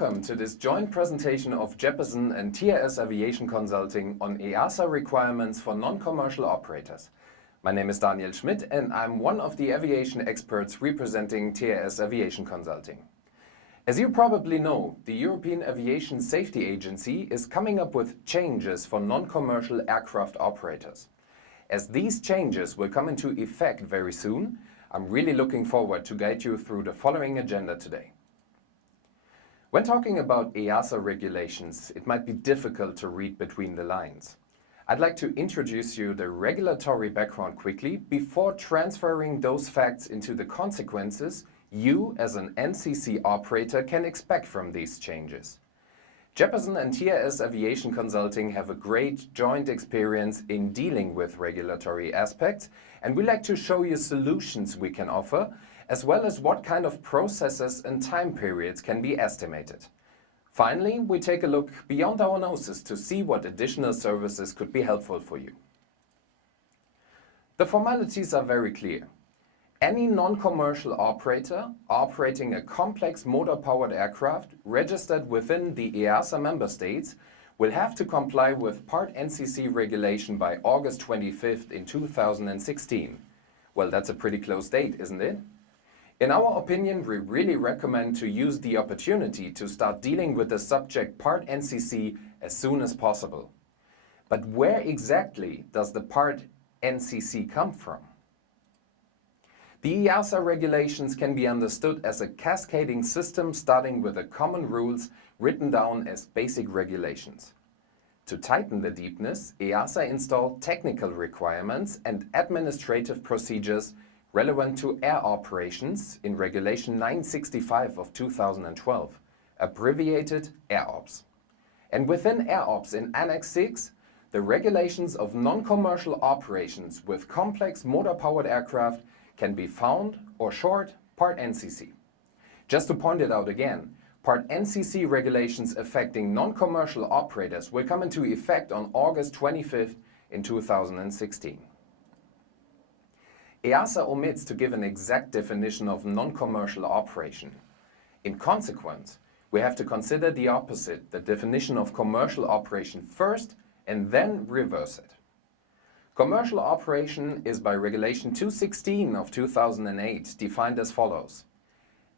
Welcome to this joint presentation of Jeppesen and TRS Aviation Consulting on EASA requirements for non-commercial operators. My name is Daniel Schmidt and I'm one of the aviation experts representing TRS Aviation Consulting. As you probably know, the European Aviation Safety Agency is coming up with changes for non-commercial aircraft operators. As these changes will come into effect very soon, I'm really looking forward to guide you through the following agenda today. When talking about EASA regulations, it might be difficult to read between the lines. I'd like to introduce you the regulatory background quickly before transferring those facts into the consequences you as an NCC operator can expect from these changes. Jeppesen and TRS Aviation Consulting have a great joint experience in dealing with regulatory aspects, and we like to show you solutions we can offer, as well as what kind of processes and time periods can be estimated. Finally, we take a look beyond our noses to see what additional services could be helpful for you. The formalities are very clear. Any non-commercial operator operating a complex motor-powered aircraft registered within the EASA member states will have to comply with Part-NCC regulation by August 25th in 2016. Well, that's a pretty close date, isn't it? In our opinion, we really recommend to use the opportunity to start dealing with the subject Part-NCC as soon as possible. But where exactly does the Part-NCC come from? The EASA regulations can be understood as a cascading system starting with the common rules written down as basic regulations. To tighten the deepness, EASA installed technical requirements and administrative procedures relevant to air operations in Regulation 965 of 2012, abbreviated AirOps. And within AirOps in Annex 6, the regulations of non-commercial operations with complex motor-powered aircraft can be found, or short, Part-NCC. Just to point it out again, Part-NCC regulations affecting non-commercial operators will come into effect on August 25th in 2016. EASA omits to give an exact definition of non-commercial operation. In consequence, we have to consider the opposite, the definition of commercial operation first and then reverse it. Commercial operation is by Regulation 216 of 2008 defined as follows.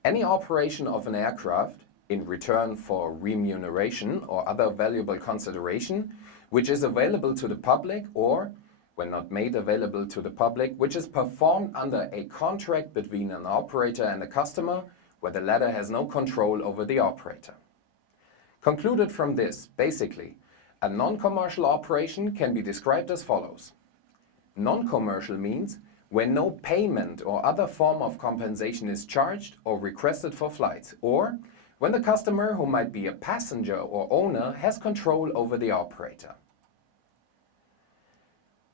Any operation of an aircraft in return for remuneration or other valuable consideration which is available to the public or, when not made available to the public, which is performed under a contract between an operator and a customer where the latter has no control over the operator. Concluded from this, basically, a non-commercial operation can be described as follows. Non-commercial means when no payment or other form of compensation is charged or requested for flights, or when the customer, who might be a passenger or owner, has control over the operator.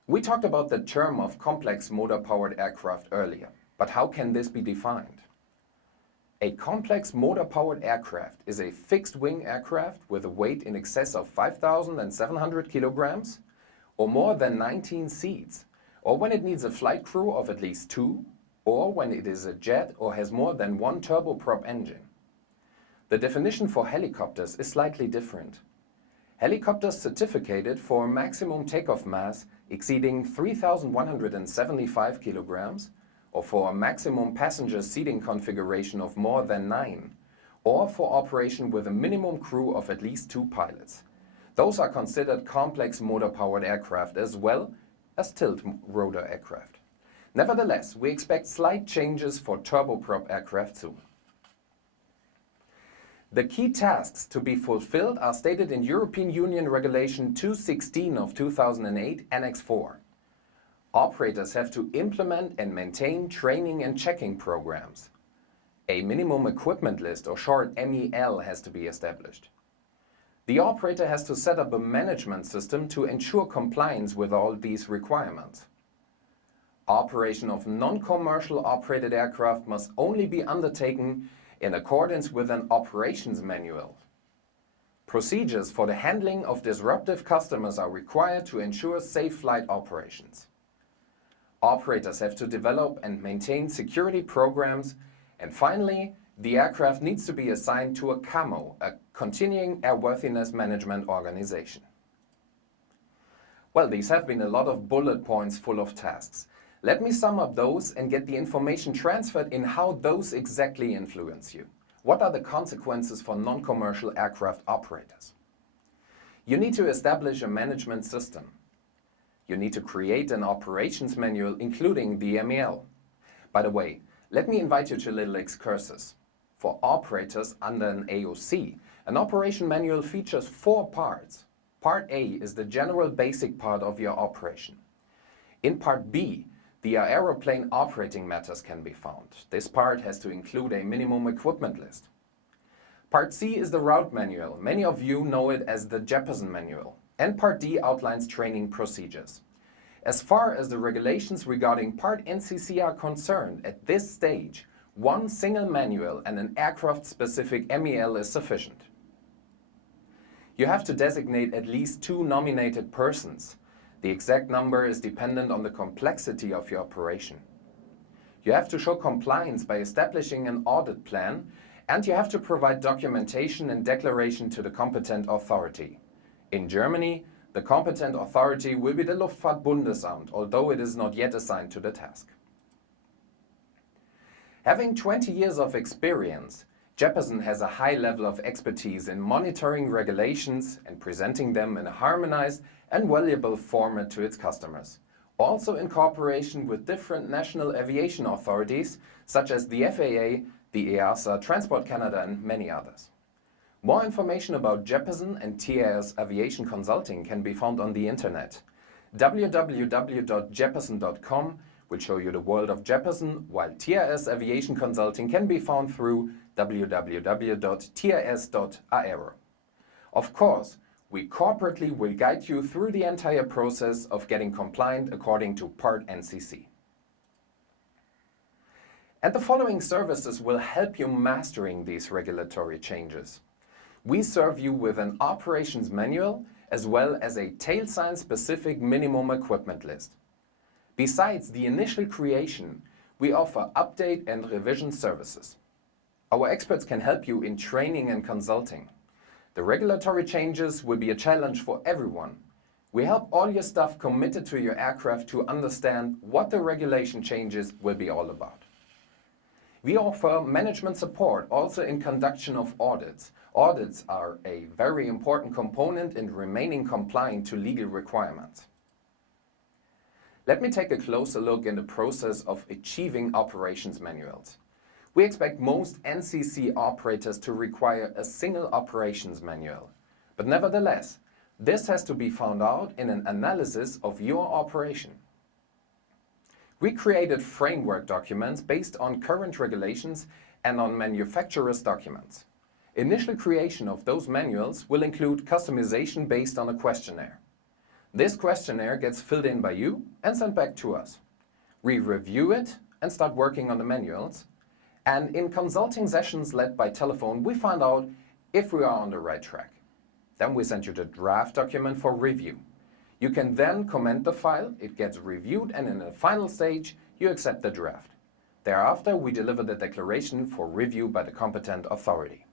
We talked about the term of complex motor-powered aircraft earlier, but how can this be defined? A complex motor-powered aircraft is a fixed-wing aircraft with a weight in excess of 5,700 kilograms or more than 19 seats, or when it needs a flight crew of at least 2, or when it is a jet or has more than one turboprop engine. The definition for helicopters is slightly different. Helicopters certificated for a maximum takeoff mass exceeding 3,175 kilograms, or for a maximum passenger seating configuration of more than 9, or for operation with a minimum crew of at least 2 pilots. Those are considered complex motor-powered aircraft as well as tilt-rotor aircraft. Nevertheless, we expect slight changes for turboprop aircraft soon. The key tasks to be fulfilled are stated in European Union Regulation 216 of 2008, Annex 4. Operators have to implement and maintain training and checking programs. A minimum equipment list, or short MEL, has to be established. The operator has to set up a management system to ensure compliance with all these requirements. Operation of non-commercial operated aircraft must only be undertaken in accordance with an operations manual. Procedures for the handling of disruptive customers are required to ensure safe flight operations. Operators have to develop and maintain security programs, and finally, the aircraft needs to be assigned to a CAMO, a Continuing Airworthiness Management Organization. Well, these have been a lot of bullet points full of tasks. Let me sum up those and get the information transferred in how those exactly influence you. What are the consequences for non-commercial aircraft operators? You need to establish a management system. You need to create an operations manual, including the MEL. By the way, let me invite you to a little excursus. For operators under an AOC, an operation manual features 4 parts. Part A is the general basic part of your operation. In Part B, the aeroplane operating matters can be found. This part has to include a minimum equipment list. Part C is the route manual. Many of you know it as the Jeppesen manual. And Part D outlines training procedures. As far as the regulations regarding Part-NCC are concerned, at this stage, one single manual and an aircraft-specific MEL is sufficient. You have to designate at least 2 nominated persons. The exact number is dependent on the complexity of your operation. You have to show compliance by establishing an audit plan, and you have to provide documentation and declaration to the competent authority. In Germany, the competent authority will be the Luftfahrtbundesamt, although it is not yet assigned to the task. Having 20 years of experience, Jeppesen has a high level of expertise in monitoring regulations and presenting them in a harmonized and valuable format to its customers, also in cooperation with different national aviation authorities such as the FAA, the EASA, Transport Canada and many others. More information about Jeppesen and TRS Aviation Consulting can be found on the internet. www.jeppesen.com will show you the world of Jeppesen, while TRS Aviation Consulting can be found through www.trs.aero. Of course, we corporately will guide you through the entire process of getting compliant according to Part-NCC. And the following services will help you mastering these regulatory changes. We serve you with an operations manual as well as a tail sign specific minimum equipment list. Besides the initial creation, we offer update and revision services. Our experts can help you in training and consulting. The regulatory changes will be a challenge for everyone. We help all your staff committed to your aircraft to understand what the regulation changes will be all about. We offer management support also in conduction of audits. Audits are a very important component in remaining compliant to legal requirements. Let me take a closer look in the process of achieving operations manuals. We expect most NCC operators to require a single operations manual. But nevertheless, this has to be found out in an analysis of your operation. We created framework documents based on current regulations and on manufacturer's documents. Initial creation of those manuals will include customization based on a questionnaire. This questionnaire gets filled in by you and sent back to us. We review it and start working on the manuals. And in consulting sessions led by telephone, we find out if we are on the right track. Then we send you the draft document for review. You can then comment the file, it gets reviewed, and in the final stage, you accept the draft. Thereafter, we deliver the declaration for review by the competent authority.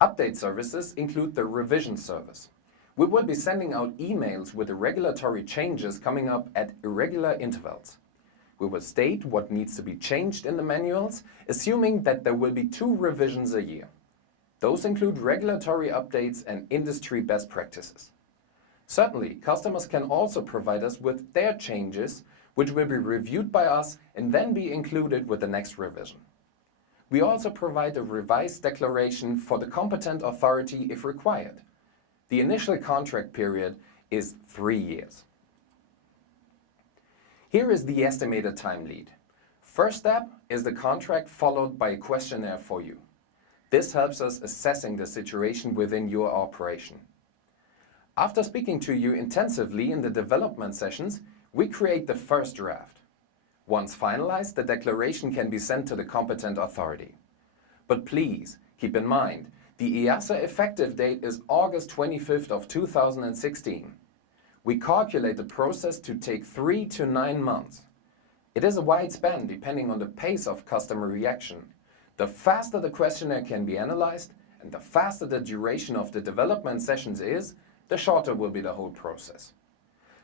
Update services include the revision service. We will be sending out emails with the regulatory changes coming up at irregular intervals. We will state what needs to be changed in the manuals, assuming that there will be 2 revisions a year. Those include regulatory updates and industry best practices. Certainly, customers can also provide us with their changes, which will be reviewed by us and then be included with the next revision. We also provide a revised declaration for the competent authority if required. The initial contract period is 3 years. Here is the estimated time lead. First step is the contract followed by a questionnaire for you. This helps us assessing the situation within your operation. After speaking to you intensively in the development sessions, we create the first draft. Once finalized, the declaration can be sent to the competent authority. But please keep in mind, the EASA effective date is August 25th of 2016. We calculate the process to take 3 to 9 months. It is a wide span depending on the pace of customer reaction. The faster the questionnaire can be analyzed and the faster the duration of the development sessions is, the shorter will be the whole process.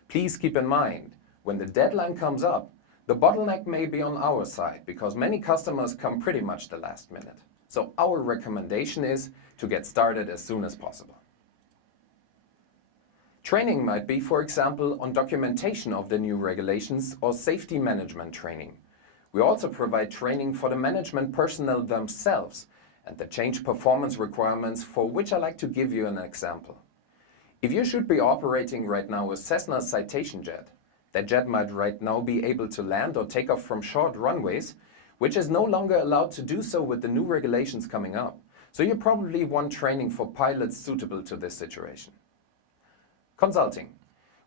Please keep in mind, when the deadline comes up, the bottleneck may be on our side because many customers come pretty much the last minute. So our recommendation is to get started as soon as possible. Training might be, for example, on documentation of the new regulations or safety management training. We also provide training for the management personnel themselves and the change performance requirements, for which I like to give you an example. If you should be operating right now a Cessna Citation jet, that jet might right now be able to land or take off from short runways, which is no longer allowed to do so with the new regulations coming up. So you probably want training for pilots suitable to this situation. Consulting.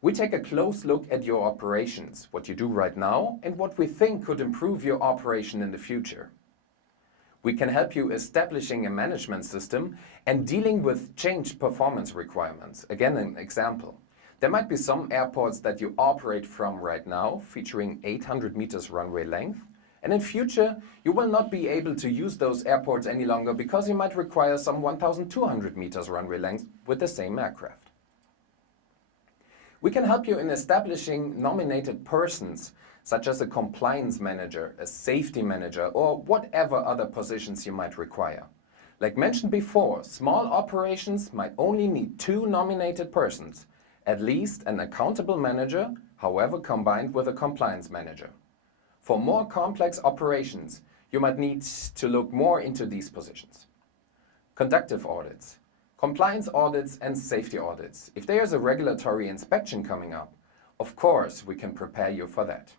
We take a close look at your operations, what you do right now, and what we think could improve your operation in the future. We can help you establishing a management system and dealing with change performance requirements. Again, an example. There might be some airports that you operate from right now, featuring 800 meters runway length, and in future you will not be able to use those airports any longer because you might require some 1,200 meters runway length with the same aircraft. We can help you in establishing nominated persons, such as a compliance manager, a safety manager, or whatever other positions you might require. Like mentioned before, small operations might only need 2 nominated persons, at least an accountable manager, however combined with a compliance manager. For more complex operations, you might need to look more into these positions. Conductive audits, compliance audits and safety audits. If there is a regulatory inspection coming up, of course we can prepare you for that.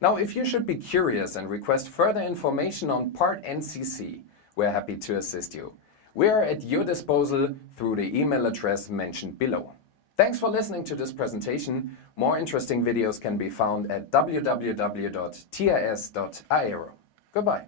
Now, if you should be curious and request further information on Part-NCC, we're happy to assist you. We are at your disposal through the email address mentioned below. Thanks for listening to this presentation. More interesting videos can be found at www.trs.aero. Goodbye.